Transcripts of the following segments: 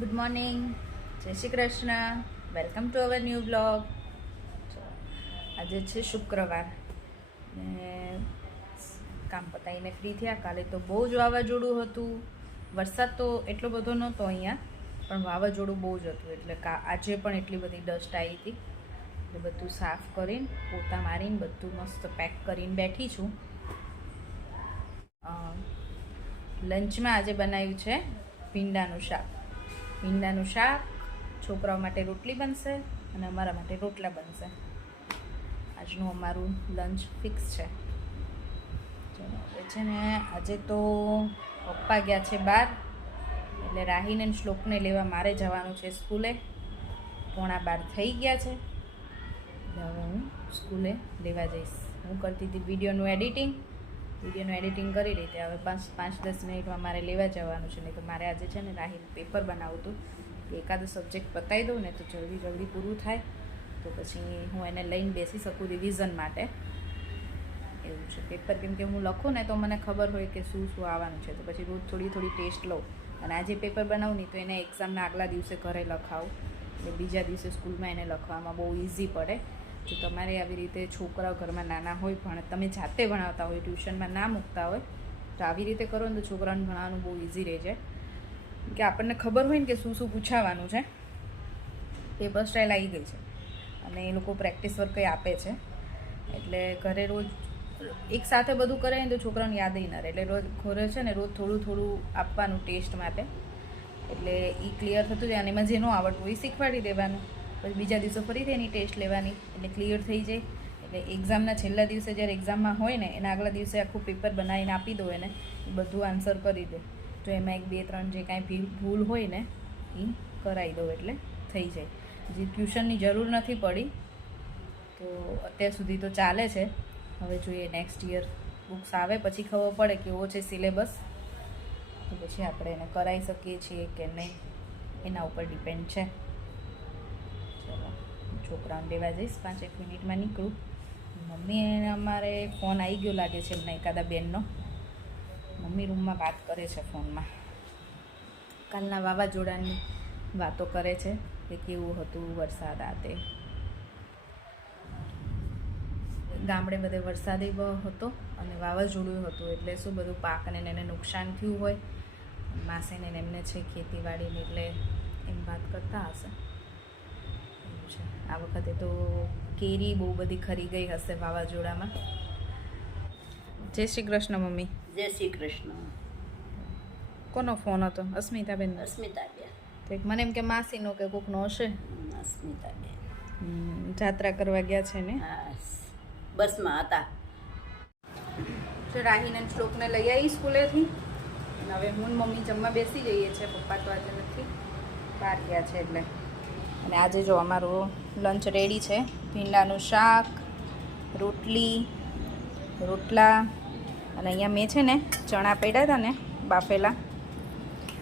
Good morning, જય Shri Krishna, welcome to our new blog. આજે છે શુક્રવાર ને કામ પતાવીને ફ્રી થયા. કાલે તો બહુ જ વાવાઝોડું હતું. વરસાદ તો એટલો બધો નહોતો અહીંયા, પણ વાવાઝોડું બહુ જ હતું. એટલે આજે પણ એટલી બધી ડસ્ટ આવી હતી. એટલે બધું સાફ કરીને પોતા મારીને બધું મસ્ત પેક કરીને બેઠી છું. લંચમાં આજે બનાવ્યું છે ભીંડાનું શાક. ભીંડાનું શાક, છોકરાઓ માટે રોટલી બનશે અને અમારા માટે રોટલા બનશે. આજનું અમારું લંચ ફિક્સ છે. ચલો હવે છે ને, આજે તો પપ્પા ગયા છે બહાર, એટલે રાહીને શ્લોકને લેવા મારે જવાનું છે સ્કૂલે. 11:15 થઈ ગયા છે, એટલે હવે હું સ્કૂલે લેવા જઈશ. હું કરતી હતી વિડીયોનું એડિટિંગ કરી રહી હતી. હવે 5-10 મિનિટમાં મારે લેવા જવાનું છે. નહીં તો મારે આજે છે ને રાહીલ પેપર બનાવવું હતું. એકાદો સબ્જેક્ટ પતાવી દઉં ને તો જલ્દી પૂરું થાય, તો પછી હું એને લઈને બેસી શકું રિવિઝન માટે. એવું છે પેપર, કેમ કે હું લખું ને તો મને ખબર હોય કે શું આવવાનું છે. તો પછી રોજ થોડી ટેસ્ટ લઉં. અને આજે પેપર બનાવું નહીં તો એને એક્ઝામના આગલા દિવસે ઘરે લખાવું, એટલે બીજા દિવસે સ્કૂલમાં એને લખવામાં બહુ ઇઝી પડે. જો તમારે આવી રીતે છોકરાઓ ઘરમાં નાના હોય, પણ તમે જાતે ભણાવતા હોય, ટ્યુશનમાં ના મૂકતા હોય, તો આવી રીતે કરો ને તો છોકરાઓને ભણાવવાનું બહુ ઇઝી રહે છે. કે આપણને ખબર હોય ને કે શું પૂછાવાનું છે. પેપર સ્ટાઇલ આવી ગઈ છે અને એ લોકો પ્રેક્ટિસ વર્ક કંઈ આપે છે. એટલે ઘરે રોજ એક સાથે બધું કરે ને તો છોકરાઓને યાદ ન રહે. એટલે રોજ ઘરે છે ને રોજ થોડું આપવાનું ટેસ્ટ માટે, એટલે એ ક્લિયર થતું જાય. અને એમાં જે ન આવડતું હોય એ શીખવાડી દેવાનું. પછી બીજા દિવસે ફરીથી એની ટેસ્ટ લેવાની, એટલે ક્લિયર થઈ જાય. એટલે એક્ઝામના છેલ્લા દિવસે જ્યારે એક્ઝામમાં હોય ને એના આગલા દિવસે આખું પેપર બનાવીને આપી દો એને, એ બધું આન્સર કરી દે. તો એમાં 1-2-3 જે કાંઈ ભૂલ હોય ને એ કરાવી દો એટલે થઈ જાય. જે ટ્યુશનની જરૂર નથી પડી, તો અત્યાર સુધી તો ચાલે છે. હવે જોઈએ નેક્સ્ટ યર બુક્સ આવે પછી ખબર પડે કેવો છે સિલેબસ, તો પછી આપણે એને કરાવી શકીએ છીએ કે નહીં, એના ઉપર ડિપેન્ડ છે. ચલો છોકરાઓને લેવા જઈશ, 5-1 મિનિટમાં નીકળું. મમ્મી અમારે ફોન આવી ગયો લાગે છે એમના એકાદા બેનનો. મમ્મી રૂમમાં વાત કરે છે ફોનમાં. કાલના વાવાઝોડાની વાતો કરે છે કે કેવું હતું વરસાદ આ તે. ગામડે બધે વરસાદ એવો હતો અને વાવાઝોડું હતું, એટલે શું બધું પાકને એને નુકસાન થયું હોય. માસીને એમને છે ખેતીવાડીને, એટલે એમ વાત કરતા હશે. એવું છે આ વખતે તો કેરી બહુ બધી ખરી ગઈ હશે વાવાઝોડામાં. જય શ્રી કૃષ્ણ મમ્મી. જય શ્રી કૃષ્ણ. કોનો ફોન હતો? અસ્મિતાબેન. અસ્મિતાબેન. તો મને એમ કે માસીનો કે કોકનો હશે. અસ્મિતાબેન જાત્રા કરવા ગયા છે ને? હા, બસમાં હતા. તો રાહીને શ્લોકને લઈ આવી સ્કૂલેથી. અને હવે હું મમ્મી જમવા બેસી જઈએ છીએ. પપ્પા તો આજે નથી, બહાર ગયા છે એટલે. અને આજે જો અમારું લંચ રેડી છે. ભીંડાનું શાક, રોટલા, અને અહીંયા મેં છે ને ચણા પડ્યા હતા ને બાફેલા,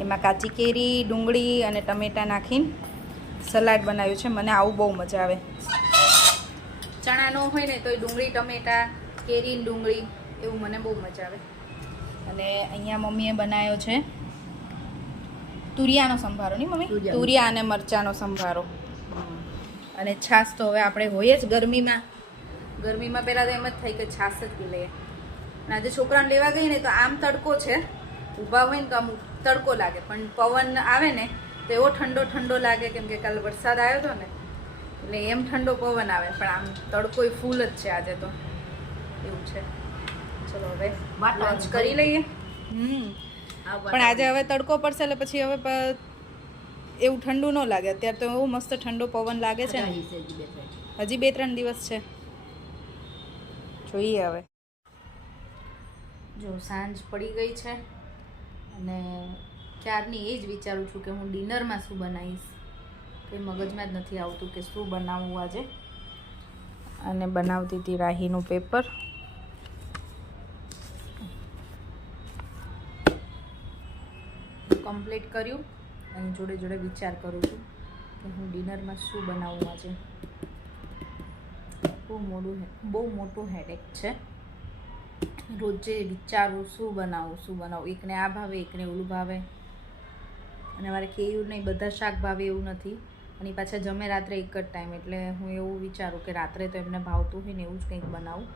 એમાં કાચી કેરી, ડુંગળી અને ટમેટાં નાખીને સલાડ બનાવ્યું છે. મને આવું બહુ મજા આવે. ચણા ન હોય ને તો ડુંગળી, ટમેટાં, કેરી, ડુંગળી એવું મને બહુ મજા આવે. અને અહીંયા મમ્મીએ બનાવ્યો છે તુરિયાનો સંભારો. નહીં મમ્મી? તુરિયા અને મરચાંનો સંભારો. અને છાશ તો હવે આપણે હોય જ ગરમીમાં પહેલાં તો એમ જ થાય કે છાશ જ પી લઈએ. અને આજે છોકરાને લેવા ગઈ ને તો આમ તડકો છે, ઊભા હોય ને તો આમ તડકો લાગે, પણ પવન આવે ને તો એવો ઠંડો લાગે, કેમ કે કાલે વરસાદ આવ્યો હતો ને, એટલે એમ ઠંડો પવન આવે, પણ આમ તડકો એ ફૂલ જ છે આજે તો. એવું છે. ચલો હવે લંચ કરી લઈએ. પણ આજે હવે તડકો પડશે એટલે પછી હવે એવું ઠંડુ ન લાગે. અત્યારે તો એવું મસ્ત ઠંડો પવન લાગે છે ને. હજી 2-3 દિવસ છે, જોઈએ હવે. જો સાંજ પડી ગઈ છે અને ક્યારની એ જ વિચારું છું કે હું ડિનરમાં શું બનાવીશ. કંઈ મગજમાં જ નથી આવતું કે શું બનાવવું આજે. અને બનાવતી હતી રાહીનું પેપર. કમ્પ્લીટ કર્યું અને જોડે વિચાર કરું છું કે હું ડિનરમાં શું બનાવું આજે. બહુ મોટું હેડેક છે. રોજે વિચારું શું બનાવું. એકને આ ભાવે, એકને ઓલું ભાવે. અને મારે કેવું નહીં, બધા શાક ભાવે એવું નથી. અને પાછા જમે રાત્રે એક જ ટાઈમ, એટલે હું એવું વિચારું કે રાત્રે તો એમને ભાવતું હોય ને એવું જ કંઈક બનાવું.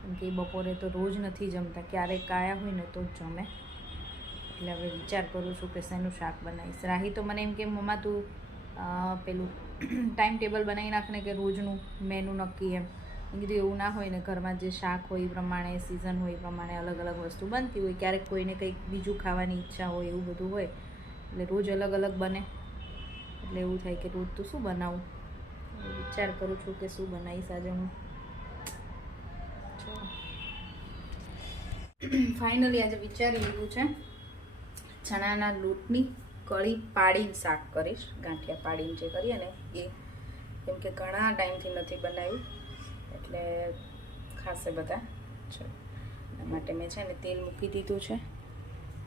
કેમ કે બપોરે તો રોજ નથી જમતા, ક્યારેક આયા હોય ને તો જ જમે. એટલે હવે વિચાર કરું છું કે શેનું શાક બનાવીશ. રાહી તો મને એમ કે મમ્મા તું પેલું ટાઈમ ટેબલ બનાવી નાખ ને કે રોજનું મેનુ નક્કી એમ. મેં કીધું એવું ના હોય ને, ઘરમાં જે શાક હોય એ પ્રમાણે, સિઝન હોય એ પ્રમાણે અલગ અલગ વસ્તુ બનતી હોય. ક્યારેક કોઈને કંઈક બીજું ખાવાની ઈચ્છા હોય, એવું બધું હોય એટલે રોજ અલગ અલગ બને. એટલે એવું થાય કે રોજ તો શું બનાવું. વિચાર કરું છું કે શું બનાવીશ આજે હું. ફાઇનલી આજે વિચારી લીધું છે ચણાના લોટની કળી પાડીને શાક કરીશ. ગાંઠિયા પાડીને જે કરીએ ને એ. કેમ કે ઘણા ટાઈમથી નથી બનાવ્યું, એટલે ખાસે બધા છે. એના માટે મેં છે ને તેલ મૂકી દીધું છે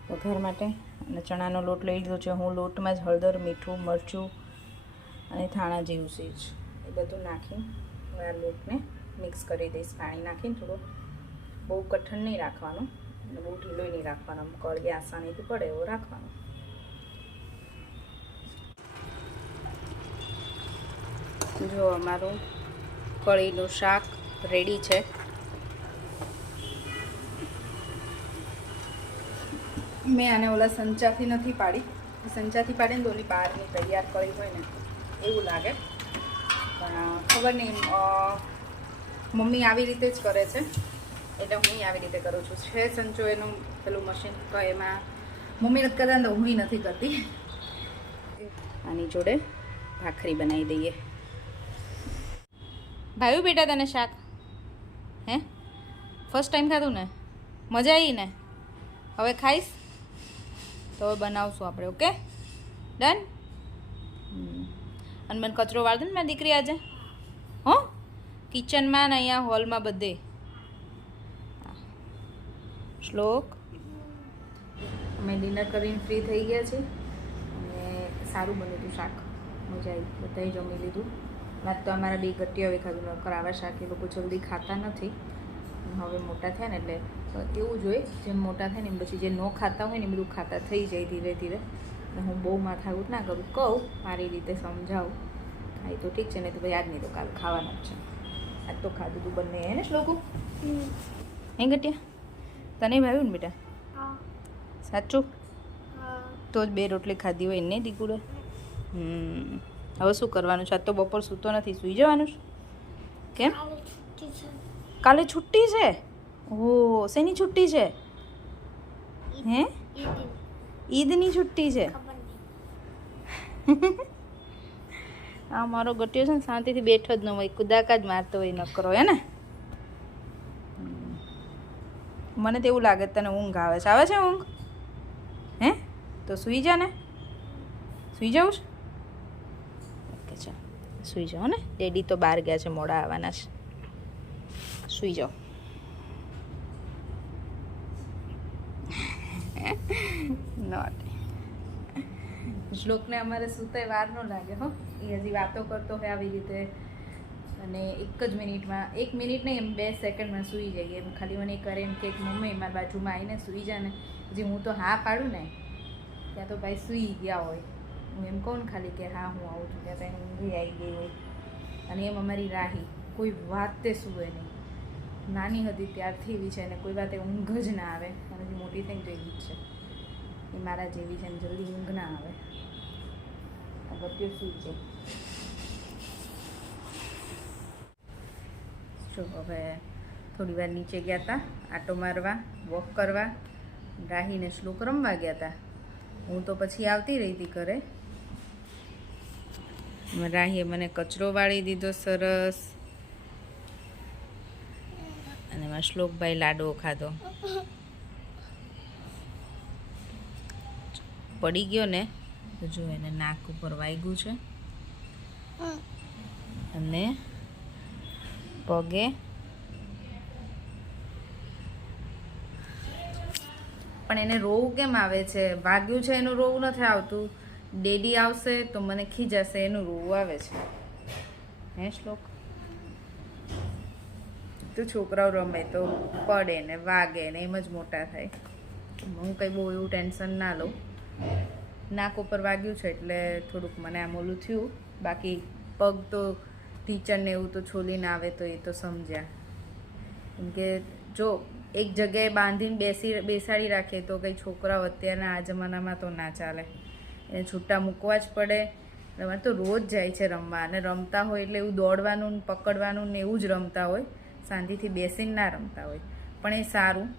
વઘાર માટે, અને ચણાનો લોટ લઈ લીધો છે હું. લોટમાં જ હળદર, મીઠું, મરચું અને ધાણા જેવું સેજ એ બધું નાખીને હવે આ લોટને મિક્સ કરી દઈશ પાણી નાખીને. થોડો બહુ કઠણ નહીં રાખવાનું અને બહુ ઢીલો નહીં રાખવાનો, કળી આસાનીથી પડે એવો રાખવાનો. જો અમારું કળીનું શાક રેડી છે. મેં આને ઓલા સંચાથી નથી પાડી. સંચાથી પાડીને તો ઓલી બહારની તૈયાર કળી હોય ને એવું લાગે, પણ ખબર નહીં, મમ્મી આવી રીતે જ કરે છે એટલે હું આવી રીતે કરું છું. છે સંચો એનું પેલું મશીન, તો એમાં મમ્મી નથી કરતા તો હું નથી કરતી. આની જોડે ભાખરી બનાવી દઈએ. ભાવ્યું બેટા તને શાક? હે, ફર્સ્ટ ટાઈમ ખાધું ને? મજા આવી ને? હવે ખાઈશ તો હવે બનાવશું આપણે. Okay, done. અને મને કચરો વાળ દે ને મારી દીકરી આજે, હો, કિચનમાં ને અહીંયા હોલમાં બધે. શ્લોક, અમે ડિનર કરીને ફ્રી થઈ ગયા છીએ અને સારું બન્યું હતું શાક, મજા આવી. બધાએ જમી લીધું. રાત તો અમારા બે ગટ્ટી હવે ખાધું, નકર આવા શાક એ લોકો જલ્દી ખાતા નથી. હવે મોટા થયા ને એટલે એવું જોઈએ, જેમ મોટા થાય ને એમ પછી જે ન ખાતા હોય ને એ બધું ખાતા થઈ જાય ધીરે ધીરે. અને હું બહુ માથાકૂટ ના કરું, કહું મારી રીતે સમજાવું. હા, એ તો ઠીક છે ને, તો ભાઈ આજ નહીં તો કાલ ખાવાના જ છે. આજ તો ખાધું તું બંને હે ને શ્લોકુ? હે ગટિયા, તને ભાવ્યું ને બેટા? સાચું? તો જ બે રોટલી ખાધી હોય ને દીકુડે. હવે શું કરવાનું છે? આજ તો બપોર સૂતો નથી, સૂઈ જવાનું છે. કેમ? કાલે છુટ્ટી છે? ઓહ, શેની છુટ્ટી છે? હે, ઈદની છુટ્ટી છે? આ મારો ગટ્યો છે ને શાંતિથી બેઠો જ ન હોય, કુદાકા જ મારતો હોય નકરો, હે ને? મને તો એવું લાગે તને ઊંઘ આવે છે. આવે છે ઊંઘ? હે, તો સૂઈ જા ને. સૂઈ જાઉં છે? ઓકે, ચાલ સૂઈ જાઓ ને. ડેડી તો બહાર ગયા છે, મોડા આવવાના છે. સૂઈ જાઓ. નોટ શ્લોકને અમારે સૂતે વાર ન લાગે હો. એ હજી વાતો કરતો હોય આવી રીતે, અને એક જ મિનિટમાં, 1 મિનિટ નહીં એમ 2 સેકન્ડમાં સૂઈ જઈએ. એમ ખાલી મને કરે એમ કે મમ્મી મારી બાજુમાં આવીને સૂઈ જા ને. હજી હું તો હા પાડું ને ત્યાં તો ભાઈ સૂઈ ગયા હોય. હું એમ કહું ને ખાલી કે હા હું આવું છું, ત્યાં ત્યાં ઊંઘી આવી ગઈ હોય. અને એમ અમારી રાહી કોઈ વાતે સૂવે નહીં. નાની હતી ત્યારથી એવી છે ને કોઈ વાતે ઊંઘ જ ના આવે. અને હજી મોટી થઈને તો એવી જ છે. એ મારા જેવી છે ને, જલ્દી ઊંઘ ના આવે. અગત્ય શું છે? જો હવે થોડી વાર નીચે ગયા હતા આટો મારવા, વોક કરવા. રાહીને શ્લોક રમવા ગયા હતા. હું તો પછી આવતી રહી હતી ઘરે. રાહીએ મને કચરો વાળી દીધો સરસ, અને એમાં શ્લોકભાઈ લાડવો ખાધો. પડી ગયો ને તો જો એને નાક ઉપર વાગ્યું છે, અને પગે પણ એને રોવું કેમ આવે છે? વાગ્યું છે એનું રોવું નથી આવતું. ડેડી આવશે તો મને ખીજાશે એનું રોવું આવે છે. હે શ્લોક? તો છોકરાઓ રમે તો પડે ને વાગે ને એમ જ મોટા થાય. હું કંઈ બહુ એવું ટેન્શન ના લઉં. નાક ઉપર વાગ્યું છે એટલે થોડુંક મને આમ ઓલું થયું. બાકી પગ તો ટીચરને એવું તો છોલીને આવે તો એ તો સમજ્યા. કેમ કે જો એક જગ્યાએ બાંધીને બેસાડી રાખીએ તો કંઈ છોકરાઓ અત્યારના આ જમાનામાં તો ના ચાલે. એને છૂટા મૂકવા જ પડે. અમારે તો રોજ જાય છે રમવા, અને રમતા હોય એટલે એવું દોડવાનું ને પકડવાનું ને એવું જ રમતા હોય, શાંતિથી બેસીને ના રમતા હોય. પણ એ સારું,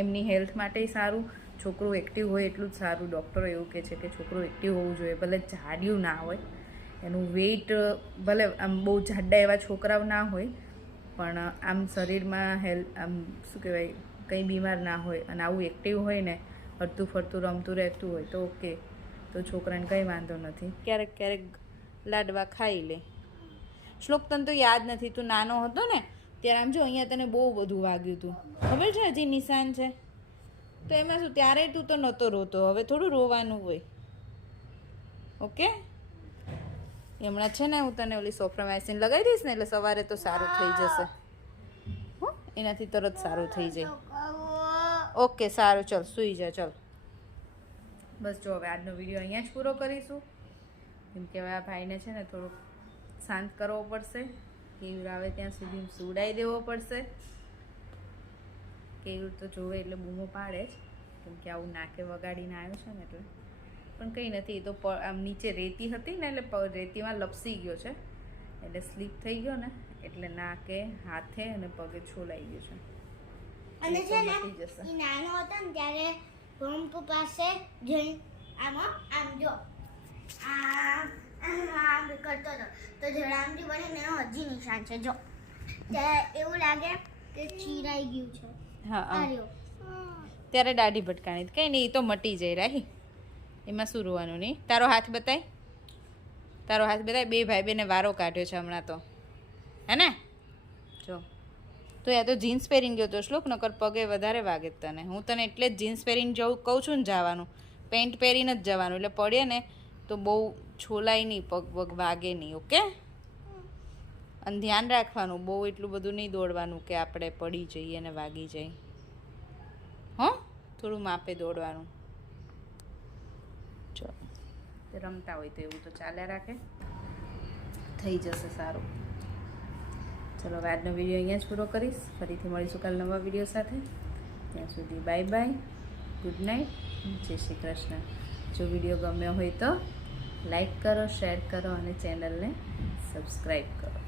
એમની હેલ્થ માટે સારું. છોકરું એક્ટિવ હોય એટલું જ સારું. ડૉક્ટરો એવું કહે છે કે છોકરું એક્ટિવ હોવું જોઈએ, ભલે જાડિયું ના હોય, એનું વેઇટ ભલે આમ બહુ જાડા એવા છોકરાઓ ના હોય, પણ આમ શરીરમાં આમ શું કહેવાય, કંઈ બીમાર ના હોય અને આવું એક્ટિવ હોય ને, હરતું ફરતું રમતું રહેતું હોય તો ઓકે, તો છોકરાને કંઈ વાંધો નથી. ક્યારેક ક્યારેક લાડવા ખાઈ લે. શ્લોક, તને તો યાદ નથી, તું નાનો હતો ને ત્યારે આમ જો અહીંયા તને બહુ બધું વાગ્યું હતું, ખબર છે? હજી નિશાન છે તો એમાં શું, ત્યારે તું તો નહોતો રોતો, હવે થોડું રોવાનું હોય. ઓકે, હમણાં છે ને હું તને ઓલી સોફ્રામાઇસિન લગાવી દઈશ ને એટલે સવારે તો સારું થઈ જશે. હો, એનાથી તરત સારું થઈ જાય. ઓકે, સારું, ચાલ સૂઈ જા, ચાલ. બસ જો હવે આજનો વિડીયો અહીંયા જ પૂરો કરીશું. કેમ કે હવે આ ભાઈને છે ને થોડુંક શાંત કરવો પડશે. કેયુર આવે ત્યાં સુધી સુવડાવી દેવો પડશે. કેયુર તો જોવે એટલે બૂમો પાડે જ, કેમ કે આવું નાકે વગાડીને આવ્યો છે ને એટલે. પણ કંઈ નથી, એ તો આમ નીચે રેતી હતી ને એટલે રેતીમાં લપસી ગયો છે, એટલે સ્લીપ થઈ ગયો ને એટલે નાકે, હાથે અને પગે છોલાઈ ગયું છે. અને છે ને એ નાનો હતો ને ત્યારે પંપ પાસે જઈ આમ જો આમ કરતો હતો તો જળામથી બનીને એનો હજી નિશાન છે જો. ત્યારે એવું લાગે કે ચીરાઈ ગયું છે. હા, ત્યારે દાઢી ભટકાણી. કંઈ નહીં, એ તો મટી જાય રાહી, એમાં શું રોવાનું નહીં. તારો હાથ બતાય, તારો હાથ બતાય. બે ભાઈ બેને વારો કાઢ્યો છે હમણાં તો, હે ને? જો તો યા તો જીન્સ પહેરીને ગયો તો શ્લોક, નકર પગે વધારે વાગે તને. હું તને એટલે જ જીન્સ પહેરીને જવું કહું છું ને જવાનું, પેન્ટ પહેરીને જ જવાનું, એટલે પડે ને તો બહુ છોલાય નહીં, પગ વાગે નહીં. ઓકે, અને ધ્યાન રાખવાનું, બહુ એટલું બધું નહીં દોડવાનું કે આપણે પડી જઈએ ને વાગી જાય. હં, થોડું માપે દોડવાનું. ચલો, રમતા હોય તો એવું તો ચાલ્યા રાખે, થઈ જશે સારું. ચલો હવે આજનો વિડીયો અહીંયા જ પૂરો કરીશ. ફરીથી મળીશું કાલ નવા વિડીયો સાથે. ત્યાં સુધી બાય બાય, ગુડ નાઇટ, જય શ્રી કૃષ્ણ. જો વિડીયો ગમ્યો હોય તો લાઈક કરો, શેર કરો અને ચેનલને સબસ્ક્રાઈબ કરો.